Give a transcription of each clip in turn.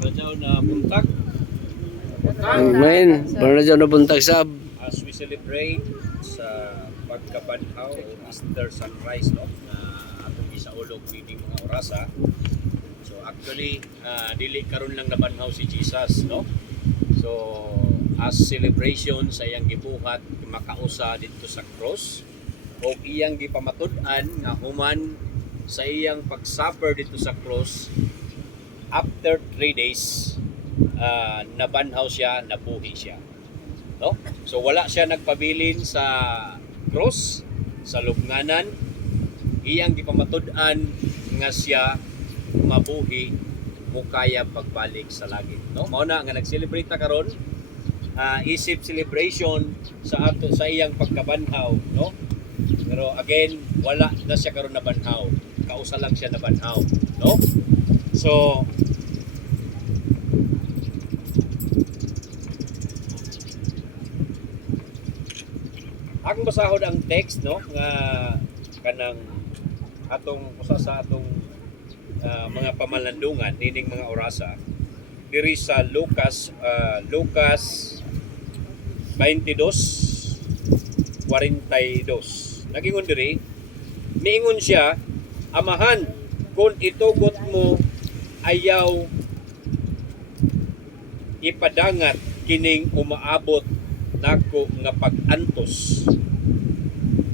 Radyaw na buntag. Amen. Para na dyan na buntag sab. As we celebrate sa pagkabanhaw o Easter sunrise, no, na atong gisaulog kining mga orasa. So actually dili karon lang nabanhaw si Jesus, no. So as celebration sa iyang gibuhat makausa dito sa cross o iyang gipamatud-an nga human sa iyang pagsuffer dito sa cross, after 3 days nabanhaw siya, nabuhi siya, no? So wala siya nagpabilin sa cross, sa lubnganan, iyang gipamatud-an nga siya mabuhi mukaya pagbalik sa langit, no? Mao na nga nag-celebrate ta karon, isip celebration sa ato sa iyang pagkabanhaw, no? Pero again, wala na siya karon nabanhaw, kausa lang siya nabanhaw, no? So akong basahod ang text, no, nga kanang atong usa sa atong mga pamalandungan nining mga orasa diri sa Lucas 22:42. Nagingon diri, miingon siya, "Amahan, kung itugot mo ayaw ipadangat kining umaabot nako nga pag-antos,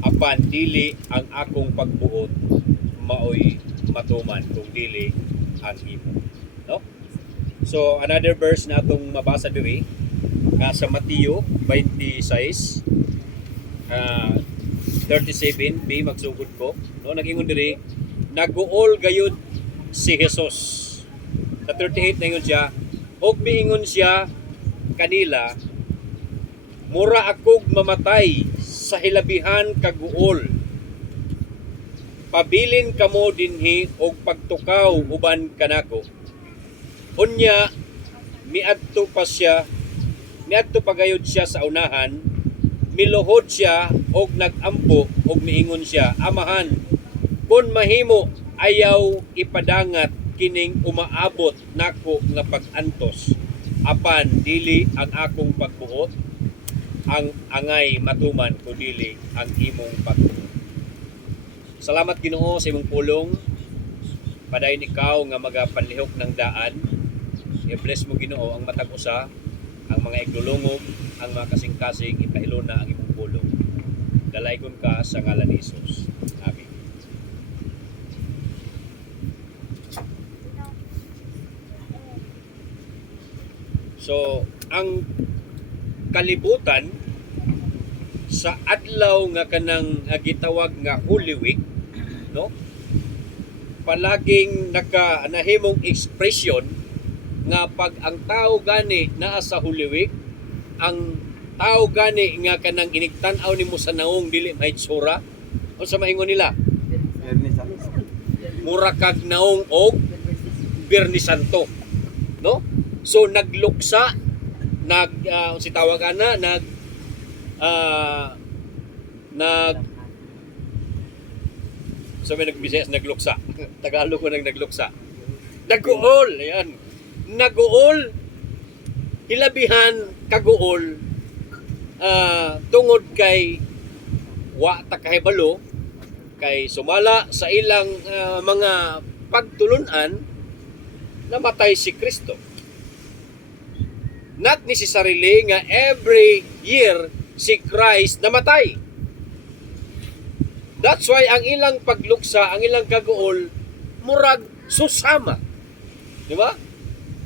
apan dili ang akong pagbuot maoy matuman kung dili ang imo." No? So another verse na atong mabasa diri sa Mateo 26 37b magsugod ko, no, nagingon diri, naguol gayud si Jesus. Sa 38 naingon siya, og miingon siya kanila, mura akog mamatay sa hilabihan kaguol. Pabilin kamo dinhi og pagtukaw uban kanako. Unya miadto pa gayud siya sa unahan, miluhod siya og nagampo og miingon siya, "Amahan, kun mahimo ayaw ipadangat kining umaabot nako nga pag-antos, apan dili ang akong pagbuot ang angay matuman kung dili ang imong pagbuot." Salamat Ginoo sa imong pulong. Padayon ikaw nga magapanlihok ng daan. I-bless mo Ginoo ang matag usa, ang mga igdulungog, ang mga kasing-kasing, ipahilo na ang imong pulong. Dalaygon ka sa ngalan ni Jesus. Amen. So, ang kalibutan sa adlaw nga kanang gitawag nga Holy Week, no? Palaging nahimong expression nga pag ang tao gani naa sa Holy Week, ang tao gani nga kanang inigtan-aw nimo sa naong dili mahitsura, unsa maingon nila? Mura kag naong og Biyernes Santo, no? So nagluksa, si tawag ana, sabi nagbisayas nagluksa. Tagalog ko nagluksa. Naguol, ayan. Naguol, hilabihan kaguol, tungod kay wa ta kahibalo, kay sumala sa ilang mga pagtulunan, namatay si Kristo. Not necessarily nga every year si Christ namatay. That's why ang ilang pagluksa, ang ilang kaguol, murag susama. Di ba?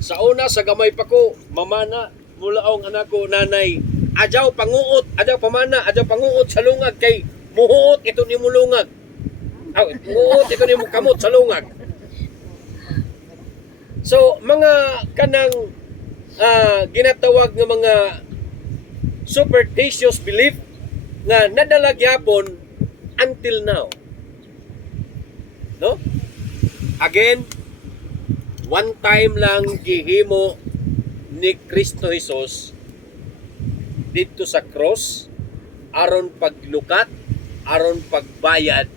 Sa una, sa gamay pa ko, mamana, mulaong anak ko, nanay, adyaw panguot, adyaw pamana, adyaw panguot sa lungag, kay muhuot ito ni mulungag. Muhuot ito ni kamot sa lungag. So, mga kanang ginatawag ng mga superstitious belief na nadala gyapon until now. No? Again, one time lang gihimo ni Kristo Jesus dito sa cross aron paglukat, aron pagbayad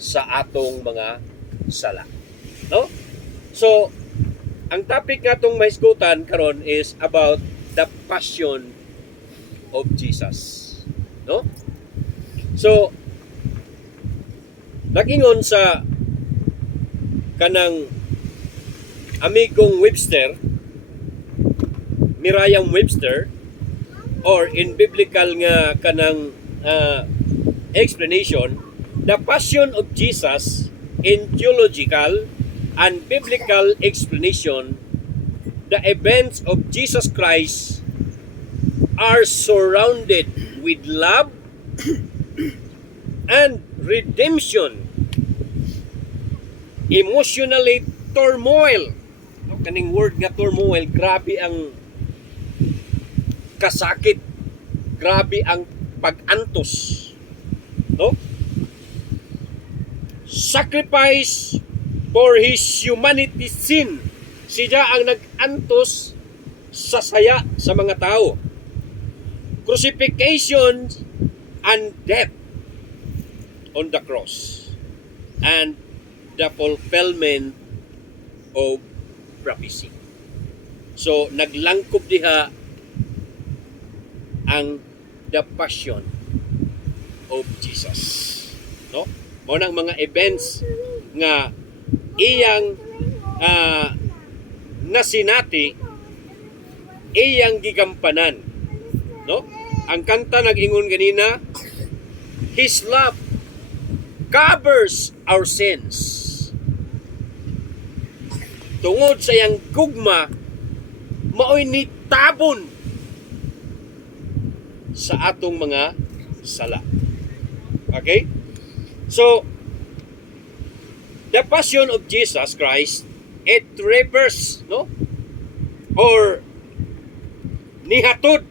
sa atong mga sala. No? So, ang topic nga itong mahisgutan karon is about the passion of Jesus. No? So, nagingon sa kanang amigong Webster, Merriam-Webster, or in biblical nga kanang explanation, the passion of Jesus in theological and biblical explanation, the events of Jesus Christ are surrounded with love and redemption, emotionally turmoil. No, kaning word nga turmoil, grabe ang kasakit, grabe ang pag-antos. No? Sacrifice for his humanity sin. Siya ang nag-antos sa saya sa mga tao. Crucifixion and death on the cross. And the fulfillment of prophecy. So, naglangkob diha ang the passion of Jesus. No? Mao nang mga events nga iyang nasinati, iyang gigampanan. No? Ang kanta nag-ingon ganina, His love covers our sins. Tungod sa iyang gugma, mao'y nitabon sa atong mga sala. Okay? So, the passion of Jesus Christ, it refers, no? Or nihatod,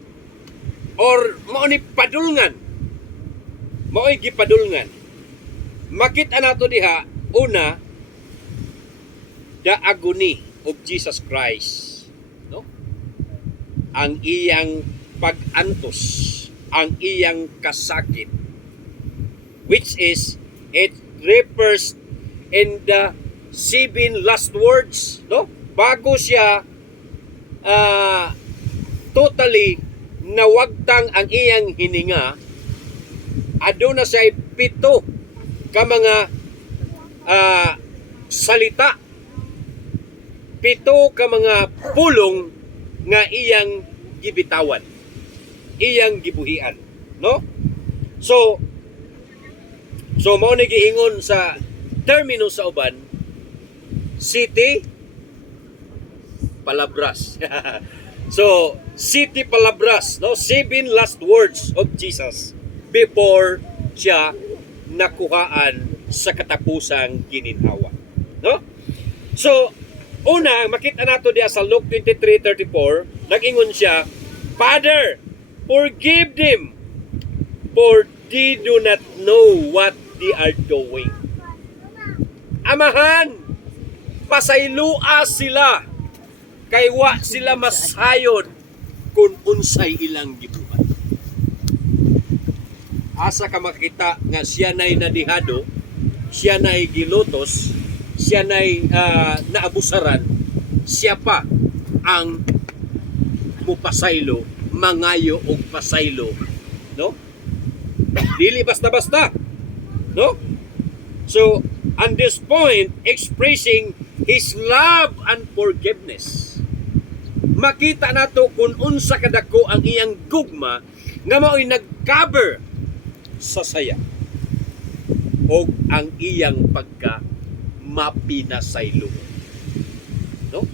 or mao'y padulngan. Mao'y gipadulngan. Makita nato diha, una, the agony of Jesus Christ. No? Ang iyang pag-antos, ang iyang kasakit, which is, it refers in the 7 last words, no? Bago siya totally nawagtang ang iyang hininga, aduna siya 7 ka mga salita, 7 ka mga pulong nga iyang gibitawan, iyang gibuhian, no? So mao ni giingon sa termino sa uban, city palabras. So, city palabras, no? 7 last words of Jesus before siya nakuhaan sa katapusang gininhawa, no? So, una, makita nato diya sa Luke 23:34, nag-ingon siya, Father, forgive them, for they do not know what they are doing. Amahan, pasaylua sila, kay wa sila masayon kung unsay ilang gibuhat. Asa ka makita nga siya na'y nadihado, siya na'y gilotos, siya na'y naabusaran, siya pa ang mupasaylo, mangayo og pasaylo, no? Dili basta-basta, no? So, on this point, expressing His love and forgiveness, makita nato kung unsa kadako ang iyang gugma nga mao'y nag-cover sa saya o ang iyang pagka mapinasaylo, no?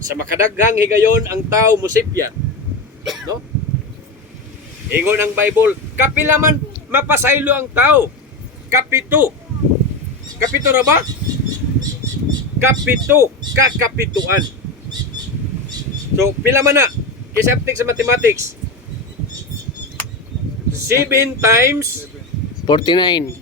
Sa makadaghang higayon ang tao musipyan, no? Ingon ang Bible, kapila man mapasaylo ang tao? Kapito ra ba? Kakapituan. So, pila man na? Kiseptik sa mathematics. 7 times 49.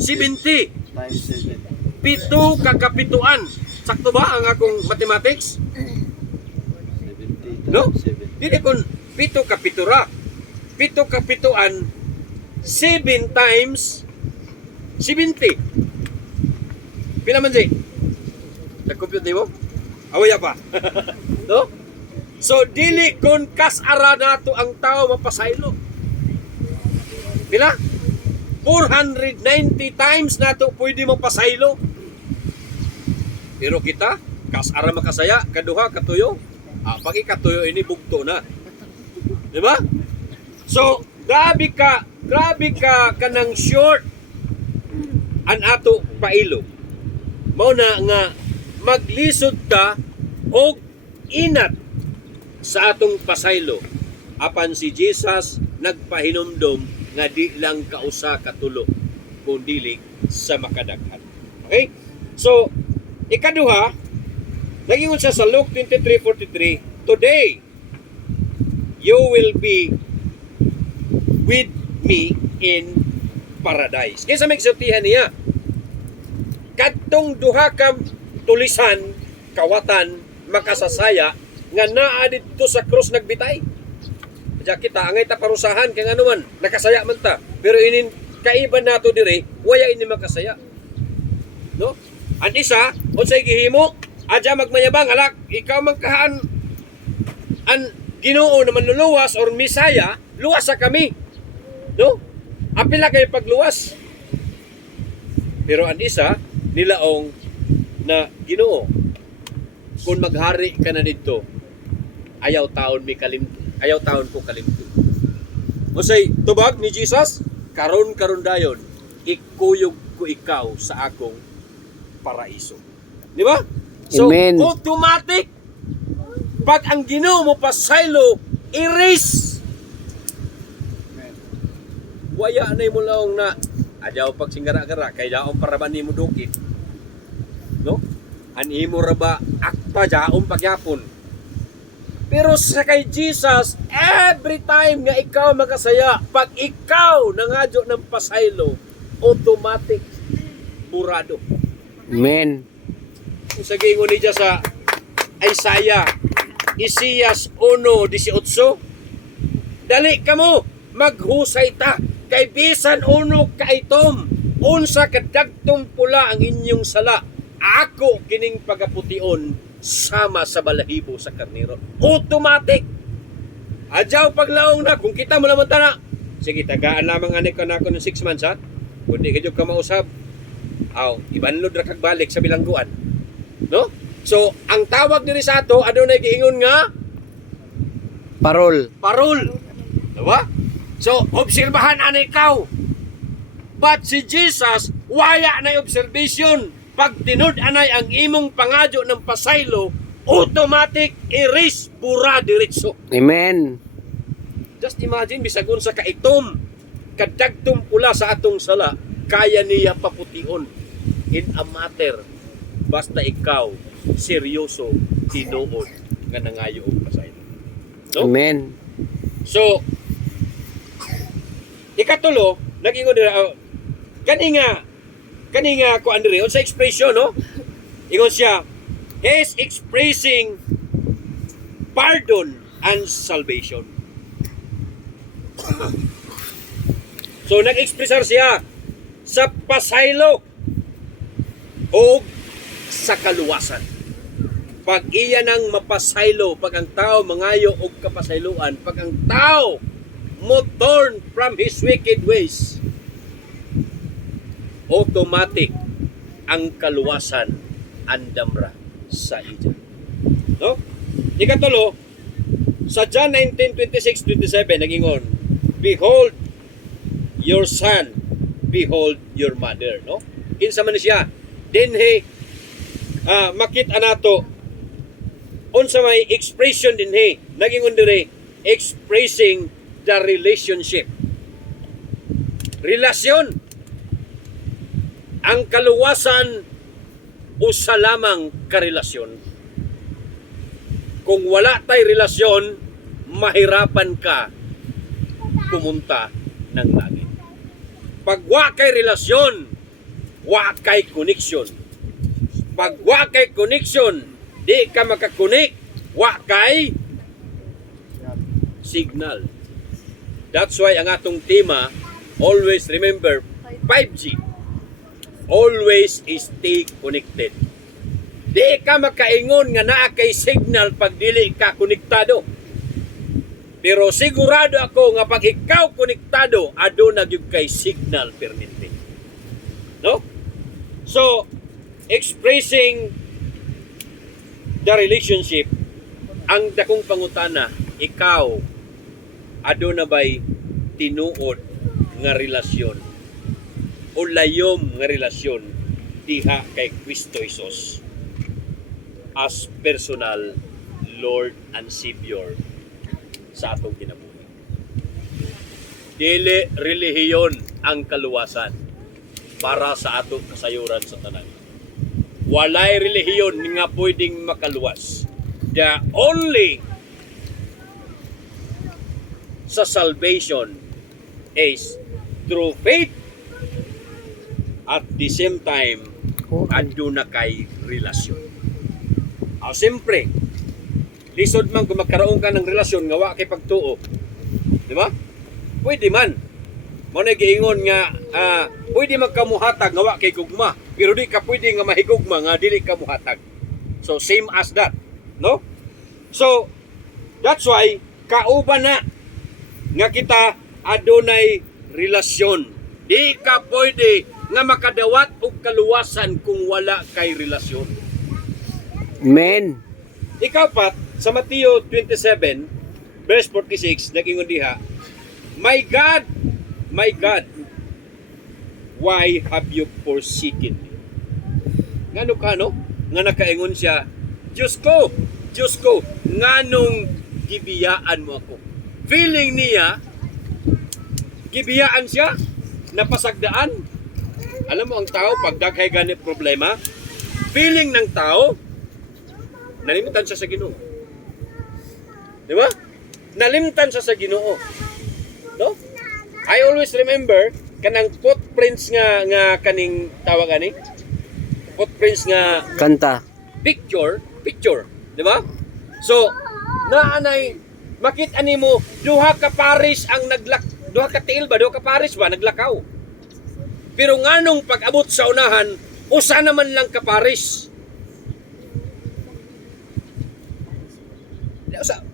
70. Times 7. 7 kakapituan. Sakto ba ang akong mathematics? 70 times No? 7. Dili kun 7 kapitura. 7 kapituan 7 times 70. Pila man di? Nag-compute di mo? Awaya pa. No? So dili kun kas-ara nato ang tao mapasaylo. Pila? 490 times nato pwede mapasaylo. Pero kita, kas-ara makasaya, kaduha, katuyo. Pag ikatuyo ini bugto na. Di ba? So, grabe ka kanang short an ato pailo. Mao na nga maglisod ka og inat sa atong pasaylo. Apan si Jesus nagpahinumdom nga di lang kausa katulo kun dili sa makadaghan. Okay? So, ikaduha, nagingon siya sa Luke 23:43, today you will be with me in paradise. Kaya sa may sultihan niya, kadtong duha ka tulisan, kawatan, makasasaya, nga naa dito sa krus nagbitay. Kaya kita, angay ta parusahan, kaya nga naman, nakasaya man ta. Pero inin, kaiban nato dire, waya ini makasaya. No? Ang isa, unsay gihimo, adya magmayabang, alak, ikaw magkahaan, ang Ginoo na manluluwas or Misaya, luwas sa kami. No? Apila kayo pagluwas. Pero ang isa, nilaong na Ginoo, kung maghari ka na dito, ayaw taon ko kalimto. O say, tubag ni Jesus, karon dayon, ikuyog ko ikaw sa akong paraiso. Di ba? So, Amen. automatic, pag ang Ginoo mo pasaylo, erase. Waya na mo lang na, adyaw pag singgara-gara, kay daong paraban ni mo dukit. No? Ani mo ra ba akta jaong pagyapon. Pero sa kay Jesus, every time nga ikaw makasaya, pag ikaw nangadyo ng pasaylo, automatic burado. Amen. Kung sa gingon niya sa Isaiah, Isaias 1:18, dali ka mo, maghusay ta, kay bisan uno kaitom, unsa kadagtong pula ang inyong sala, ako kining pagapution sama sa balahibo sa karnero. Automatic. Adyaw paglaong na, kung kita mo naman na, sige, tagaan lamang anik ka na ako ng 6 months ha, kung di kayo ka mausap, ibanlod ra kag balik sa bilangguan. No? So, ang tawag nila sa ato, adunay giingon nga Parol. parol. Diba? So, obserbahan ana ikaw. But si Jesus, waya na observation. Pag tinud anay ang imong pangadyo ng pasaylo, automatic erase bura diretso. Amen. Just imagine, bisagon sa kaitom, kadagtong pula sa atong sala, kaya niya papution in a matter. Basta ikaw, seryoso, tinuod, nga nangayo og pasaylo. No? Amen. So, ikatulo, nag-ingon nila, kani nga ko Andre, sa expression, no? Ingon siya, is expressing pardon and salvation. So, nag-expressar siya sa pasaylo o sa kaluwasan. Pag iya nang mapasaylo, pag ang tao mangayo og kapasayloan, pag ang tao mo turn from his wicked ways, automatic ang kaluwasan andamra sa iya. No? Ikatulo, sa John 19:26-27 nagingon, behold your son, behold your mother. No? Kinsa man siya, dinhi makita nato unsa may expression dinhi, nagingon dire expressing the relationship. Relasyon. Ang kaluwasan usa lamang karelasyon. Kung wala tay relasyon, mahirapan ka pumunta ng langit. Pag wa kay relasyon, wa kay connection. Pag wa kay connection, di ka makakonek, wa kay signal. That's why ang atong tema, always remember 5G. Always stay connected. Di ka makaingon nga naa kay signal pag dili ka konektado. Pero sigurado ako nga pag ikaw konektado, aduna gyud kay signal permanente. No? So, expressing the relationship, ang dakong pangutana, ikaw, aduna ba'y tinuod nga relasyon o layom nga relasyon diha kay Kristo Jesus as personal Lord and Savior sa atong kinabuhi. Dili relihiyon ang kaluwasan para sa atong kasayuran sa tanan. Walay relihiyon nga pwedeng makaluwas. The only sa salvation is through faith at the same time aduna kay relasyon. Siyempre, lisod man kung magkaroon ka ng relasyon nga wa kay pagtuo. Di ba? Pwede man. Mo na giingon nga pwede magkamuhatag nga wa kay gugma, pero di ka pwede nga mahigugma nga dili ka muhatag. So same as that, no? So that's why kauban na nga kita adunay relasyon. Di ka pwede nga makadawat og kaluwasan kung wala kay relasyon. Men. Ikaw pat sa Mateo 27 verse 46 nagingon diha, my God, why have you forsaken me? Ngano ka, no? Nga nakaingon siya, Diyos ko, nganong gibiyaan mo ako? Feeling niya, gibiyaan siya, napasagdaan. Alam mo ang tao, pag daghay ganit problema, feeling ng tao, nalimtan siya sa Ginoo. Di ba? Nalimtan siya sa Ginoo. No? I always remember kanang footprints nga kaning tawag ani. Footprints nga Kanta. picture, di ba? So, naanay makita nimo duha ka paris ang duha ka tiil ba, duha ka paris ba naglakaw. Pero nganong pag-abot sa unahan, usa naman lang ka paris.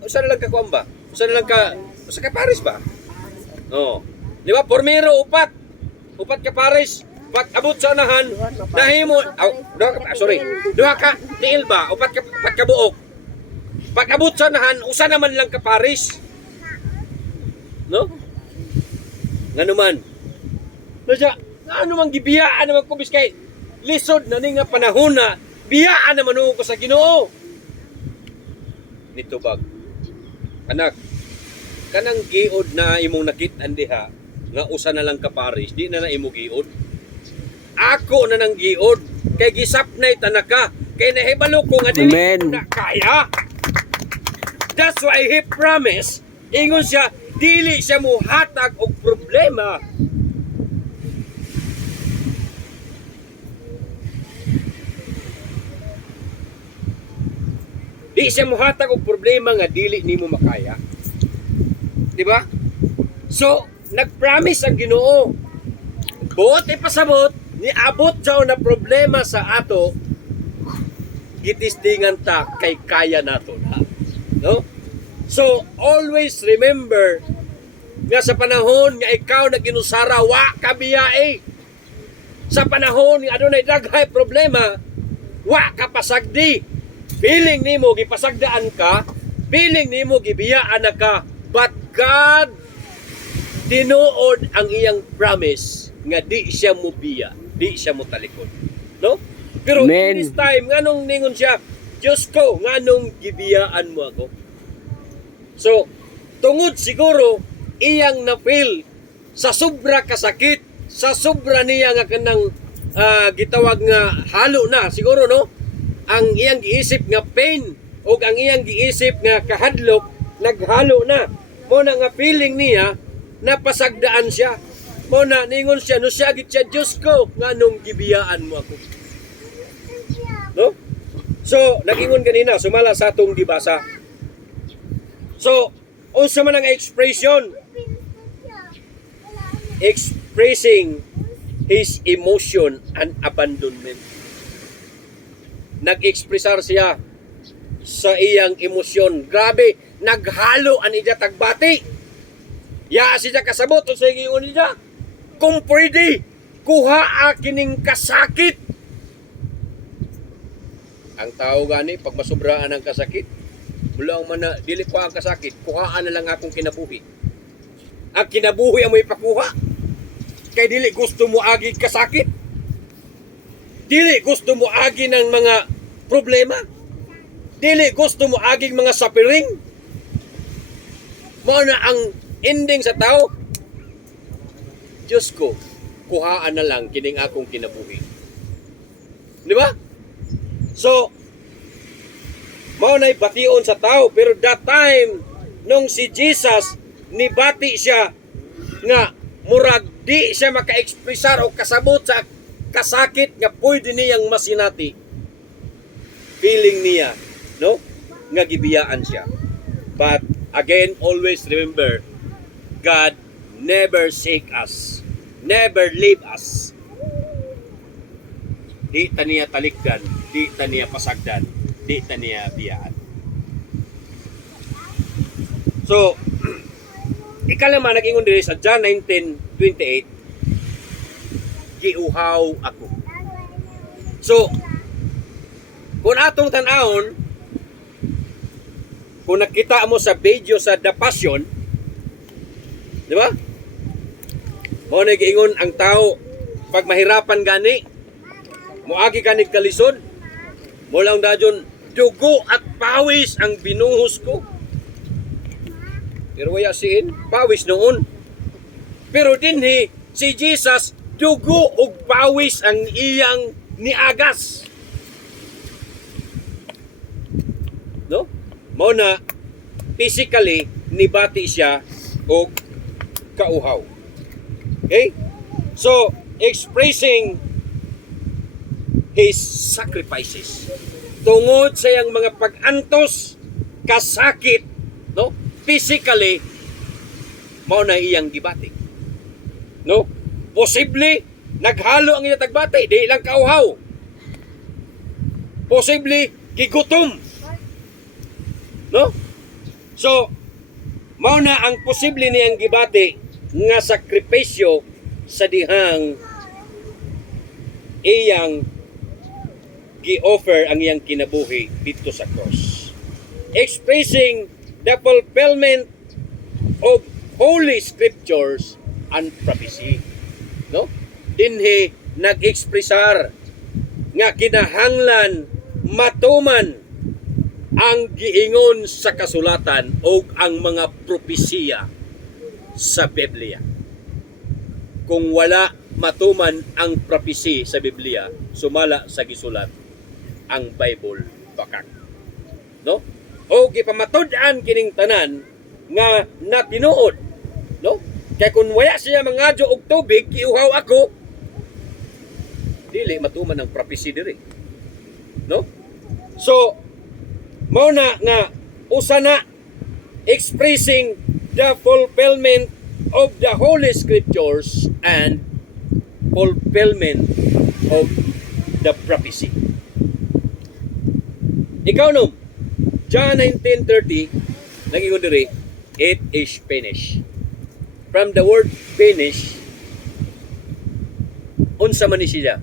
Usa na lang ka kuan ba? Usa ka paris ba? Oh. Di ba? Pormero upat ka paris. Pag abot sa unahan, nahimo duha ka tiil ba? Upat ka buok. Pag abot sa unahan, usa naman lang ka paris. No? Ngano man? Ngano man gibiyaan naman ko biskay lisod na ni nga panahon na biyaan naman ko sa Ginoo. Nito bag. Anak, kanang giod na imong nakit-an diha nga usa na lang ka paris, di na imo giod. Ako na nang giod kay gisapnay tanaka kay nahibalo ko nga dili ko na kaya. That's why he promised, ingon siya, dili siya mo hatag og problema. Di siya muhatag og problema nga dili nimo makaya. Di ba? So, nagpromise ang Ginoo. Buot ipasabot, niabot siya na problema sa ato, gitisdingan ta kay kaya nato na. No? So, always remember nga sa panahon nga ikaw na ginusara, wa ka biyae. Sa panahon nga adunay daghay problema, wa ka pasagdi. Feeling nimo gipasagdaan ka, feeling nimo gibiyaan na ka, but God tinuod ang iyang promise nga di siya mo biya, di siya mo talikod. No? Pero in this time, nganong ningon siya, Diyos ko, nganong gibiyaan mo ako? So, tungod siguro, iyang na-feel sa sobra kasakit, sa sobra niya nga kanang gitawag nga halo na, siguro no? Ang iyang giisip nga pain o ang iyang giisip nga kahadlok naghalo na. Mo na nga feeling niya napasagdaan siya. Mo na ningon siya no siya gid siya, Diyos ko nganong gibiyaan mo ako. No? So nagingon kanina sumala sa atong gibasa. So unsa man ang expression? Expressing his emotion and abandonment. nag-expressar siya sa iyang emosyon. Grabe, naghalo an ija tagbati. Ya siya kasabot o sa ingon niya. Kung pwede, kuha kining kasakit. Ang tao gani, pag masubraan ang kasakit, mula ang mana, dili ko ang kasakit, kuhaan na lang akong kinabuhi. Ang kinabuhi ang may pakuha. Kay dili gusto mo agi kasakit. Dili gusto mo agi ng mga problema. Dili gusto mo aging mga suffering. Mao na ang ending sa tao. Diyos ko, kuhaan na lang kining akong kinabuhi. Di ba? So, mao na'y bation sa tao. Pero that time, nung si Jesus, nibati siya nga murag di siya maka-expressar o kasabot sa kasakit nga pwede niyang masinati. Feeling niya, no? Nga gibiyaan siya. But again, always remember, God never forsake us. Never leave us. Di ta niya talikdan, di ta niya pasagdan, di ta niya biyaan. So, ikalama nag-ingon diri sa John 19:28, giuhaw ako. So, kung atong tan-awon, kung nakita mo sa video sa The Passion, di ba? Mo na giingon ang tao pag mahirapan gani, moagi kanig kalisod, mo lang dayon dugo at pawis ang binuhos ko. Pero waya siin, pawis noon. Pero dinhi si Jesus dugo ug pawis ang iyang niagas. No? Mao na physically nibati siya og kauhaw. Okay? So, expressing his sacrifices. Tungod sa iyang mga pag-antos, kasakit, no? Physically, mao na iyang gibati. No? Posible, naghalo ang iyang tagbati, di lang kauhaw. Posible, gigutom. No? So, mao na ang posible niyang gibati nga sakripisyo sa dihang iyang gi-offer ang iyang kinabuhi dito sa cross. Expressing the fulfillment of Holy Scriptures and prophecy. No? Dinhi nag-expressar nga kinahanglan matuman ang giingon sa kasulatan o ang mga propesiya sa Biblia. Kung wala matuman ang prophecy sa Biblia, sumala sa gisulat ang Bible bakak. No? O gipamatud-an kining tanan nga natinuod. No? Kaya kung wala siya mangadyo og tubig, kiuhaw ako, dili matuman ang prophecy diri. No? So, mao na nga usa na expressing the fulfillment of the Holy Scriptures and fulfillment of the prophecy. Ikaw no, John 19:30, nag-ingon diri, it is finished. From the word finish, unsa man ni siya?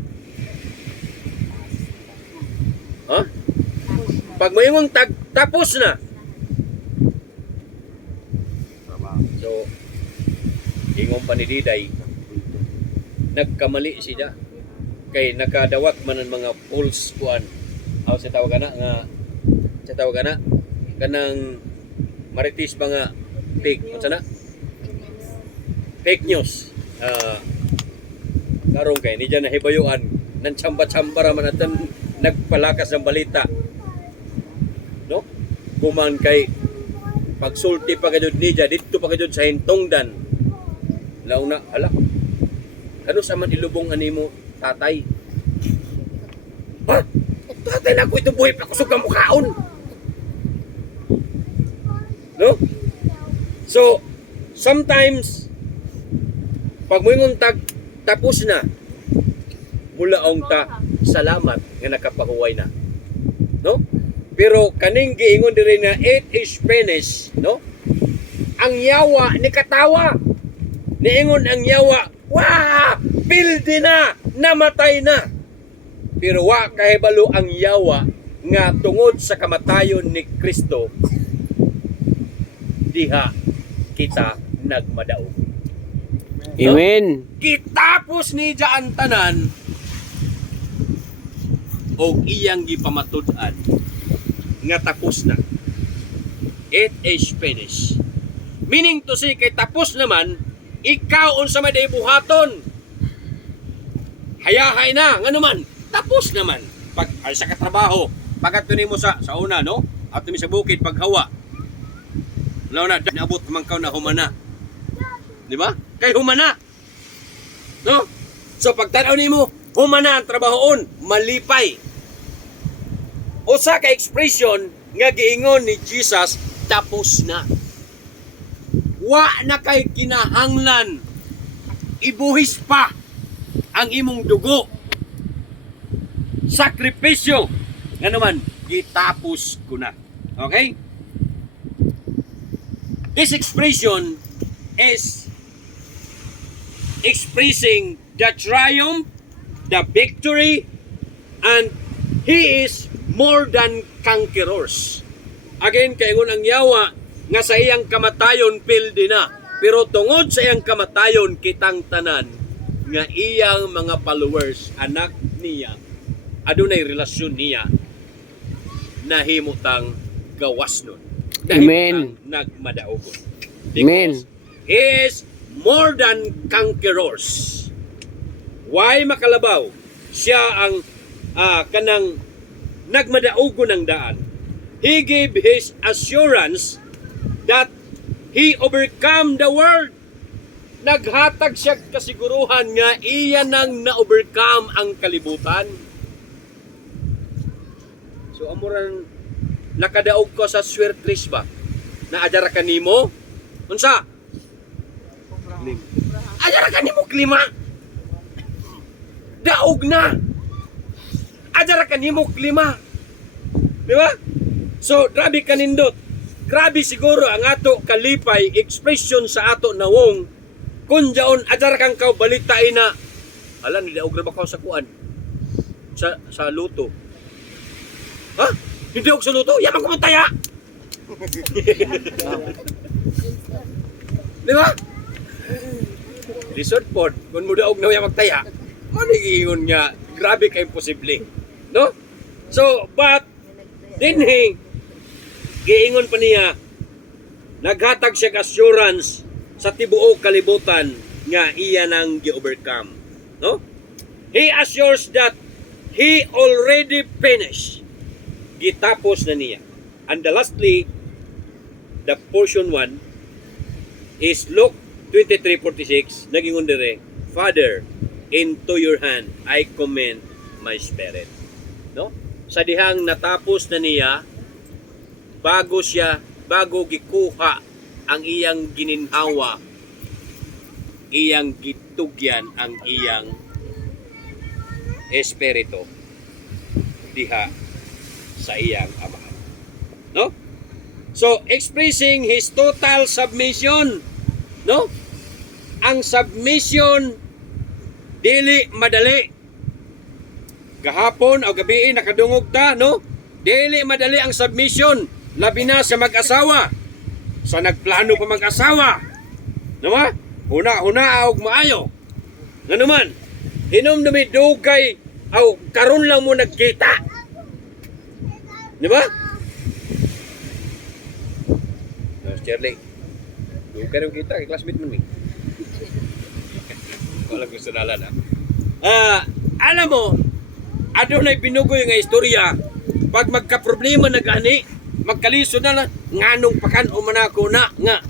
Huh? Pag mayong tapos na. So, ingon pa ni Diday, nagkamali siya. Kay nakadawat man ang mga false kuan. Aw sa tawag na nga kanang maritis mga fake unsa na? Fake news. Karong kay ni diyan nahibayuan nan tsamba-tsamba man atan nagpalakas ng balita. No? Kuman kay pagsulti pa kayo niya, dito pa kayo sa hintongdan. Laong na, hala, ano sa man ilubong animo, tatay? Ha? Tatay na ako ito buhay pa kusog ang mukhaon. No? So, sometimes, pag mo yung tapos na, mulaong ta, salamat nga nakapahuway na. no? Pero kaning giingon diri na it is finished, no? Ang yawa ni katawa. Niingon ang yawa, wah! Pildi na! Namatay na! Pero wa kahibalo ang yawa nga tungod sa kamatayon ni Kristo diha kita nagmadaog. Amen. Kitapos ni Jaan tanan o iyang gipamatud-an nga tapos na. It is finished. Meaning to say, kay tapos naman, ikaw unsa may buhaton. Hayahay na, nga naman, tapos naman. Pag sa katrabaho, pagkat mo sa una, no? At mi sa bukid paghawa. Law na naabot man kaw na humana. Di ba? Kay humana. No? So pagtanaw nimo, humana ang trabahoon, malipay. Usa ka expression nga giingon ni Jesus, tapos na. Wa na kay kinahanglan ibuhis pa ang imong dugo. Sakripisyo nga naman gitapos ko na. Okay? This expression is expressing the triumph, the victory, and He is more than conquerors. Again, kaingon ang yawa nga sa iyang kamatayon pildi na. Pero tungod sa iyang kamatayon kitang tanan nga iyang mga followers, anak niya, adunay relasyon niya nahimutang gawas nun. Amen. Nagmadaogon. Amen. He is more than conquerors. Why makalabaw? Siya ang kanang nagmadaogon ng daan. He gave his assurance that he overcome the world. Naghatag siya kasiguruhan nga iya nang na-overcome ang kalibutan. So amuran nakadaog ko sa swertris ba? Na adara kanimo? Unsa? Adara kanimo klima. Daog na. Adara kanimo klima. Di ba? So, grabe kanindot. Grabe siguro ang ato kalipay expression sa ato nawong kung jaon adara kang kaw balitain na ala ni daog na ba kaw sa kuan sa luto. Ha? Hindi ako sa luto? Yaman ko mataya! Di ba? Resort pod, kung mo daog na yaman magtaya, manigingon nga, grabe ka imposible. No? So, but, dinhi, giingon pa niya, naghatag siya assurance sa tibuok kalibutan nga iya nang gi-overcome. No? He assures that he already finished. Gitapos na niya. And lastly, the portion 1 is Luke 23:46, nagingon dire, Father, into your hand I commend my spirit. No? Sa dihang natapos na niya, bago gikuha ang iyang gininhawa, iyang gitugyan ang iyang espiritu diha sa iyang amahan. No? So, expressing his total submission. No? Ang submission dili madali. Gahapon o gabi nakadungog ta, no? Dili madali ang submission, labi na sa mag-asawa. Sa nagplano pa mag-asawa. Naman? Huna og maayo. Nga naman, hinom-dumi dugay aw karon lang mo nagkita. Di ba? Shirley, dugay rin kita, kay classmate mo mi. Wala gusto nalan ha. Alam mo, adunay binugoy nga istorya, pag magka-problema na gani, magkaliso na lang, nganong pakan o man ako na, nga,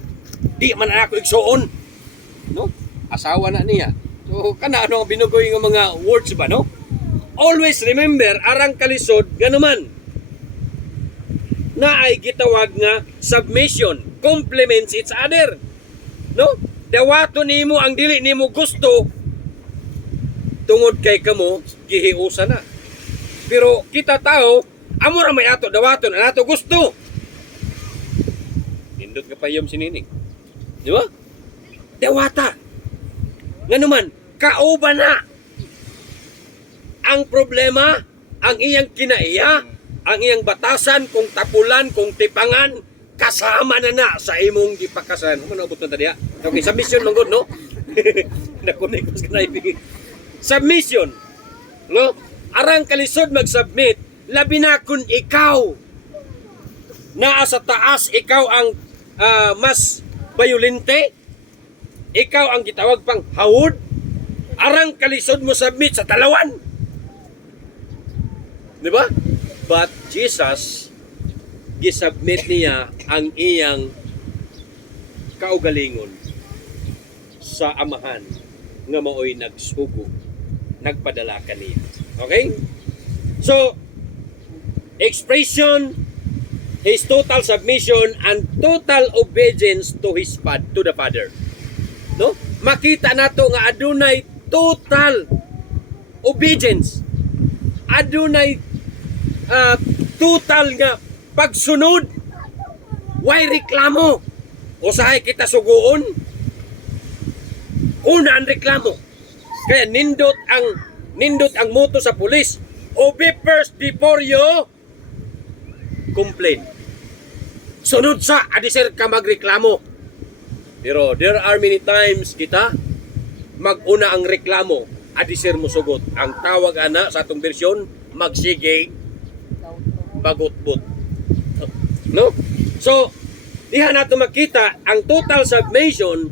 di man ako igsuon. No? Asawa na niya. So, ano ang binugoy nga mga words ba, no? Always remember, arang kalisod, ganuman, na ay gitawag nga submission, complements each other. No? Dawato nimo ang dili nimo gusto, tungod kay kamo, gihiusa na. Pero kita tao, Amo ra may ato dawaton, ang ato gusto. Nindot ka payom si Nining. Di ba? Dawata. Nga naman, kauban na. Ang problema, ang iyang kinaiya, ang iyang batasan, kung tapulan, kung tipangan, kasama na sa imong gipakasan. Ano abot na tadiya? Okay, submission mong good, no? Nakunik ko sa naibigay. Submission. No? Arang kalisod mag-submit, labi na kung ikaw naa sa taas, ikaw ang mas bayulente, ikaw ang gitawag pang hawod, arang kalisod mo submit sa talawan. Di ba? But Jesus, gisubmit niya ang iyang kaugalingon sa amahan nga maoy nagsugo, nagpadala kaniya. Okay? So, expression, his total submission and total obedience to the Father. No? Makita nato nga adunay total obedience. Adunay total nga pagsunod. Why reklamo? Usahay kita suguon. Una ang reklamo. Kaya nindot ang moto sa pulis. Obey first before you complain. Sunod sa adisir ka magreklamo. Pero there are many times kita maguna ang reklamo, adisir mo sugot. Ang tawag ana sa atong bersyon, magsige bagutbot. No? So, diha nato makita ang total submission,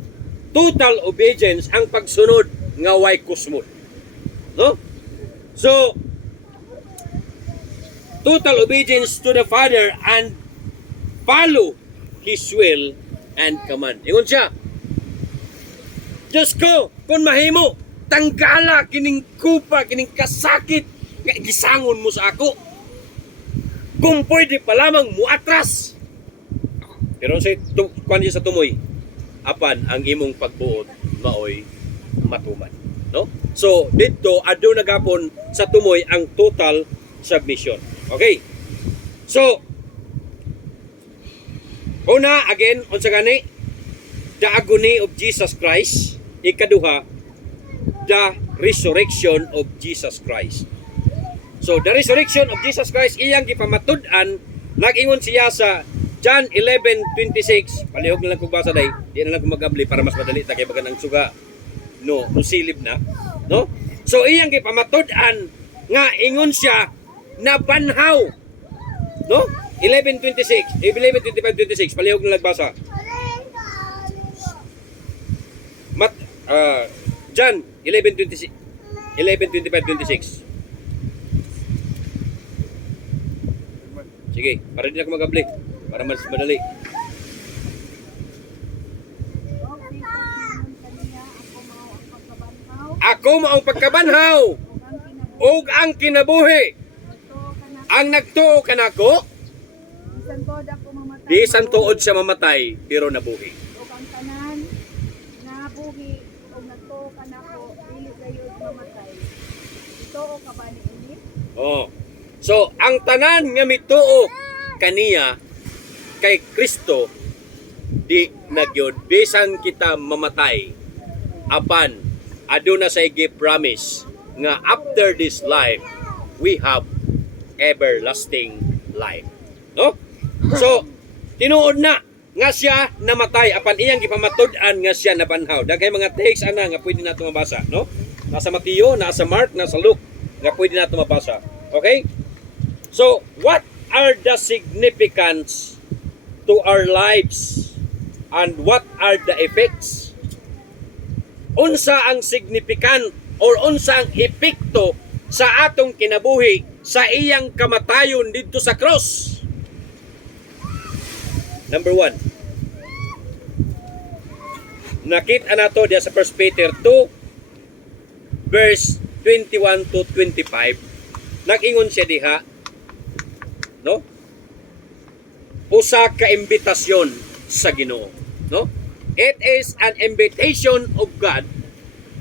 total obedience, ang pagsunod nga way kusmod. No? So, total obedience to the Father and follow His will and command. Ingon siya, Diyos ko, kung mahimo, tanggala kining kupa, kining kasakit, nga gisangon mo sa ako. Kung pwede pa lamang mo atras. Pero kung sa tumoy, apan ang imong pagbuot, maoy matuman. No? So, dito, ado nagapon sa tumoy ang total submission. Okay? So, una, again, unsa gani? The agony of Jesus Christ. Ikaduha, the resurrection of Jesus Christ. So, the resurrection of Jesus Christ, iyang gipamatud-an, nag-ingon siya sa John 11:26. Palihog na lang kong basa day. Di na lang kong mag-abli para mas madali ta kay bagan ang suga. No, nusilib na. No? So, iyang gipamatud-an nga ingon siya na banhaw. No? 11:26. 11:25-26. Palihog na lang basa. John 11:26. 11:25-26. Sige, para din ako mag-abli. Para mas madali. Ako maong pagkabanhaw. Og ang kinabuhi. Ang nagtuo kanako. Bisan tuod siya mamatay, pero nabuhi. O ang tanan na buhi o nagtuo kanako dili gayud mamatay. Ituo ka ba niini? Oh. So, ang tanan nga mituo kaniya kay Kristo di nagyod bisan kita mamatay. Apan aduna say give promise nga after this life we have everlasting life. No? So, tinuod na nga siya namatay apan iyang gipamatud-an nga siya nabanhaw. Daghay mga text ana nga pwede nato mabasa, no? Nasa Mateo, nasa Mark, nasa Luke nga pwede nato mabasa. Okay? So, what are the significance to our lives and what are the effects? Unsa ang significant or unsa ang epekto sa atong kinabuhi sa iyang kamatayon didto sa cross? Number 1. Nakita nato diya sa 1 Peter 2 verse 21 to 25. Nag-ingon siya diha, no? Usa ka imbitasyon sa Ginoo, no? It is an invitation of God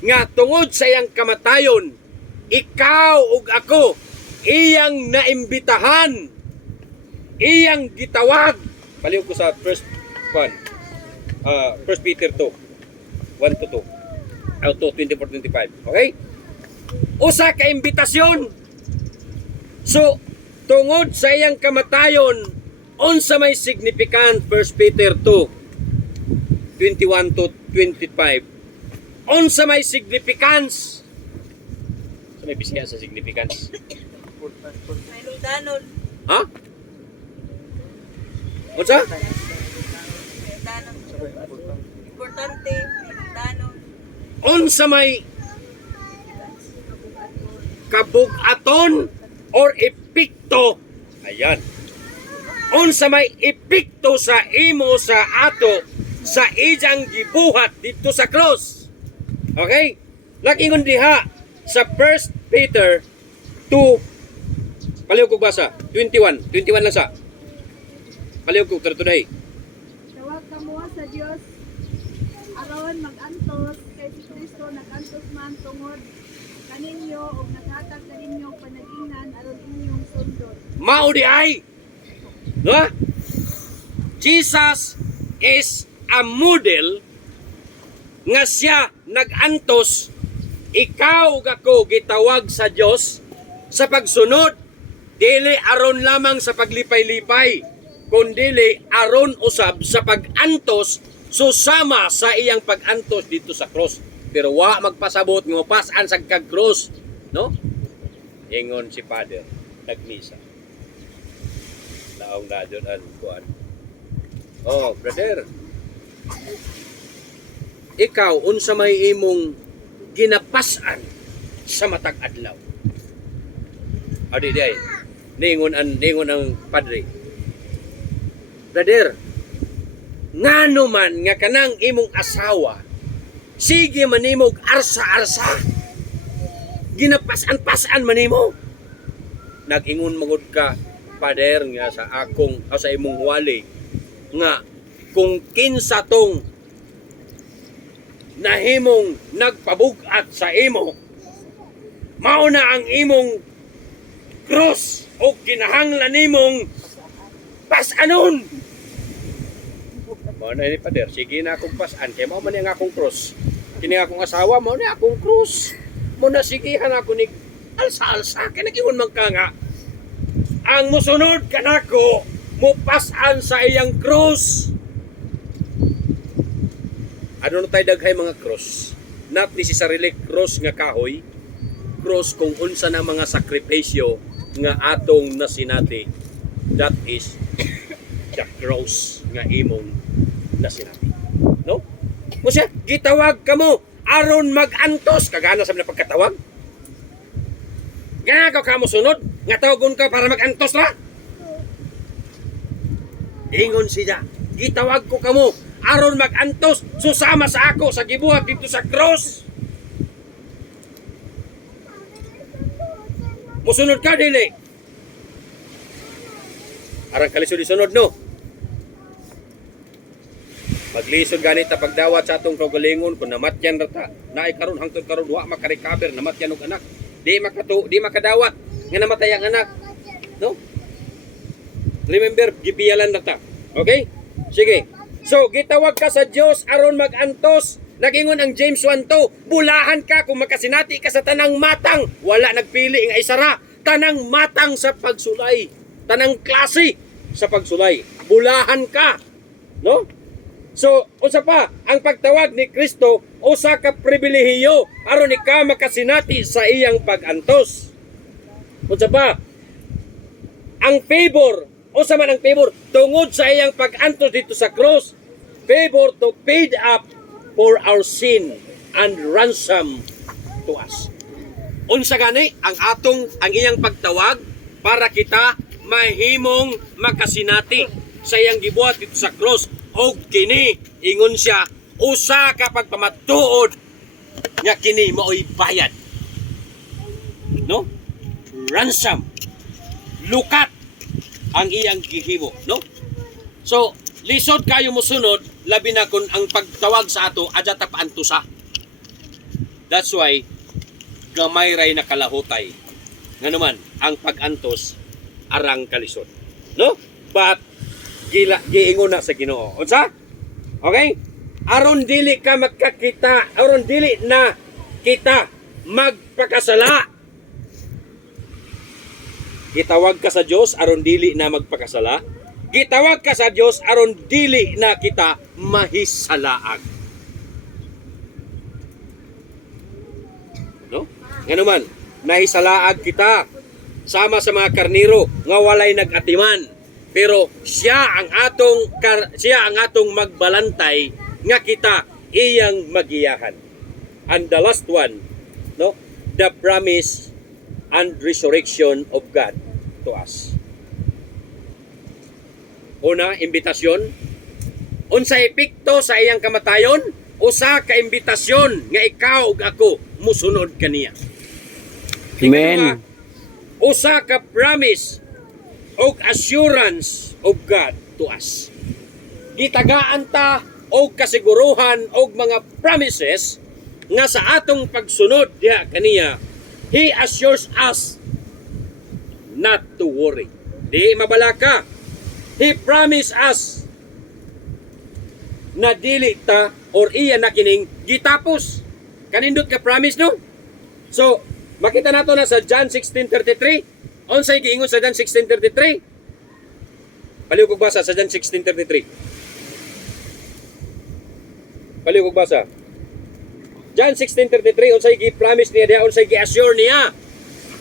nga tungod sa iyang kamatayon, ikaw ug ako iyang naimbitahan iyang gitawag. Paliw ko sa first Peter 2, 1 to 2. Out to 24-25. Okay? Usa ka imbitasyon. So, tungod sa iyang kamatayon, unsa may significant 1 Peter 2, 21 to 25. Unsa may significance? Sa may bisiya sa significance. May lungdanon. Ha? Unsa? May lungdanon. Importante. May lungdanon. Unsa may kabugaton or epekto. Ayan. Unsa may epekto sa imo sa ato sa iyang gibuhat dito sa cross. Okay? Lakingon diha sa 1 Peter 2, paliw ko basa, 21 lang sa. Paliw ko today. Tawag kamo sa Dios aron mag-antos kay si Kristo nag-antos man tungod kaninyo ug naghatag kaninyo panagingan aron inyong sundot. Mao di ay. No? Jesus is a model nga siya nag-antos. Ikaw gako gitawag sa Dios sa pagsunod, dili aron lamang sa paglipay-lipay, kundi aron usab sa pag-antos susama sa iyang pag-antos dito sa cross. Pero wa magpasabot nga pasan sa kag-cross, no? Ingon si Father nagmisa. Naong na doon ang kuan. Oh, brother. Ikaw unsa may imong ginapasan sa matag adlaw? Adi day. Ningon ang padre. Brother, ngano man nga kanang imong asawa sige man nimog arsa-arsa. Ginapasan-pasan man nimo. Nag-ingon magud ka, Pader, nga sa akong o sa imong wali nga kung kinsa tong nahimong nagpabugat sa imo, mao na ang imong cross o kinahanglan nimong pasanon. Mao na ni Pader, sige na akong pasan kay mao man ang akong cross. Kini akong asawa mao na akong cross. Mo na sigihan ako ni alsa-alsa kay nagingon man ka nga ang musunod kanako mo pasan sa iyang cross. Ano na tayo daghay mga cross? Not necessarily cross nga kahoy, cross kung unsa na mga sakripisyo nga atong nasinati. That is the cross nga imong nasinati. No? Mo siya, gitawag kamo aron mag-antos. Kagana sa mga pagkatawag. Nga ka mo sunod, nga tawagon ka para mag-antos la. Ingon siya, gitawag ko kamo aron mag-antos susama sa ako sa gibuhat dito sa cross. Musunod ka dili. Arang kalisod isunod no. Maglisod ganit ta pagdawat sa atong kaugalingon kung namatyan ra ta. Naay karon hangtod karon wa maka-recover namatyan og anak. Di makadawat nga namatay ang anak. No? Remember, gipiyalan na ta. Okay? Sige. So, gitawag ka sa Diyos aron mag-antos. Nagingon ang James 1:2, bulahan ka kung makasinati ka sa tanang matang. Wala nagpili nga isara. Tanang matang sa pagsulay. Tanang klase sa pagsulay. Bulahan ka. No? So, usa pa, ang pagtawag ni Kristo, usa ka pribilehiyo aron ika makasinati sa iyang pag-antos. Usa pa, ang favor, usa man ang favor, tungod sa iyang pag-antos dito sa cross, favor to paid up for our sin and ransom to us. Unsa gani ang iyang pagtawag para kita mahimong makasinati sa iyang gibuhat dito sa cross. O kini, ingon siya, usa ka pagpamatuod nga kini mao'y bayad. No? Ransom. Lukat ang iyang gihimo. No? So, lisod kayo mo sunod, labi na kung ang pagtawag sa ato, adya ta paantusa. That's why, gamay ray na kalahutay. Nga naman, ang pag-antos, arang kalisod. No? but giingon na sa Ginoo. Unsa? Okay? Aron dili ka magkakita, aron dili na kita magpakasala. Gitawag ka sa Dios aron dili na magpakasala. Gitawag ka sa Dios aron dili na kita mahisalaag. No? Ngano man, nahisalaag kita sama sa mga karniro nga walay nagatiman. Pero siya ang atong magbalantay nga kita iyang magiyahan. And the last one, no, the promise and resurrection of God to us. Una, imbitasyon. Unsa epekto sa iyang kamatayon? Usa ka imbitasyon nga ikaw ug ako musunod kaniya. Amen. Usa ka promise og assurance of God to us. Gitagaan ta og kasiguruhan og mga promises nga sa atong pagsunod diha kaniya. He assures us not to worry. Di mabalaka. He promised us na dili ta or iya na kining gitapos. Kanindot ka promise, no? So, makita nato na sa John 16:33. Unsay giingon sa John 16:33? Paliw kog basa sa John 16:33. Paliw kog basa. John 16:33, unsay gi-promise niya diha, unsay gi-assure niya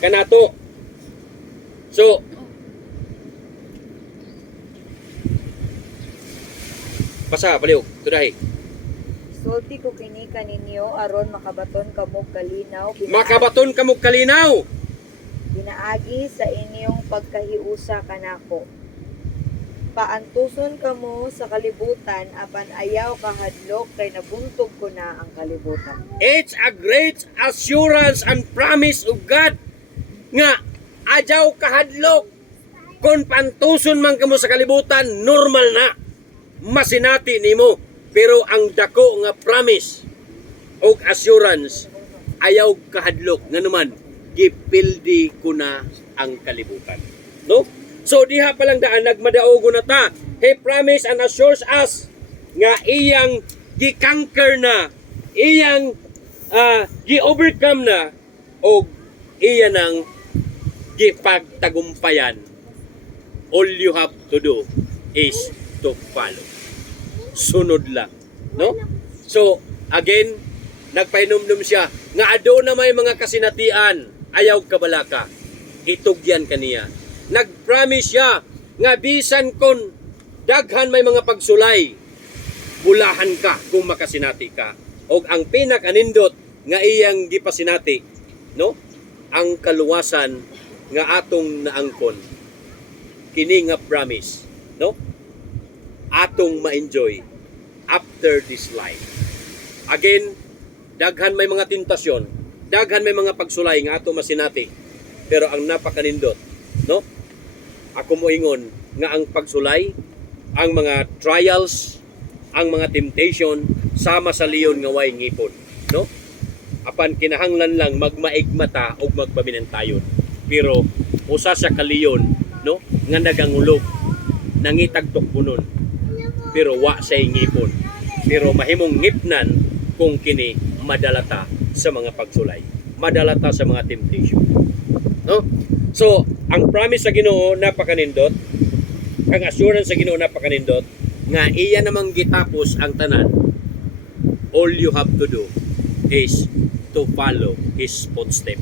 kanato. So, basa paliw, tudahi. Sulti ko kini kaninyo aron makabaton kamo kalinaw. Makabaton kamo kalinaw. Ginaagi sa inyong pagkahiusa kanako. Paantuson kamo sa kalibutan apan ayaw kahadlok kay nabuntog ko na ang kalibutan. It's a great assurance and promise of God nga adyaw kahadlok kung pantuson man kamo sa kalibutan, normal na. Masinati nimo. Pero ang dako nga promise o assurance ayaw kahadlok nga naman gipildi ko na ang kalibutan. No? So diha pa lang daan nagmadaogo na ta. He promised and assures us nga iyang gi-conquer na, iyang gi-overcome na o iya nang gipagtagumpayan. All you have to do is to follow. Sunod lang, no? So again, nagpainumdum siya nga ado na may mga kasinatian, ayaw kabalaka, itugyan kaniya. Nagpromise siya nga bisan kon daghan may mga pagsulay, bulahan ka kung makasinati ka. Og ang pinakanindot nga iyang gipasinati, no? Ang kaluwasan nga atong naangkon. Kini nga promise, no? Atong ma-enjoy after this life. Again, daghan may mga tentasyon, daghan may mga pagsulay nga ato masinati. Pero ang napakanindot, no? Ako moingon nga ang pagsulay, ang mga trials, ang mga temptation sama sa leon nga way ngipon, no? Apan kinahanglan lang magmaigmata og magpabinantayon. Pero usa siya ka leon, no? Nga nagangulog, nangitag tukbunon. Pero wa say ngipon. Pero mahimong ngipnan kung kini madalata sa mga pagsulay, madalata sa mga temptation. No? So, ang promise sa Ginoo napakanindot, ang assurance sa Ginoo napakanindot, nga iya namang gitapos ang tanan. All you have to do is to follow His footstep.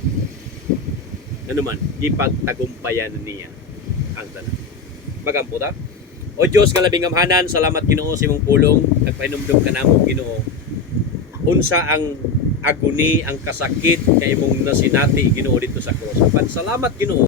Ano man, ipagtagumpayan niya ang tanan. Magampo ta? O Diyos nga labing amhanan, salamat Ginoo sa imong pulong, nagpahinumdum ka namo Ginoo. Unsa ang aguni, ang kasakit nga imong nasinati Ginoo dito sa cross. Salamat Ginoo.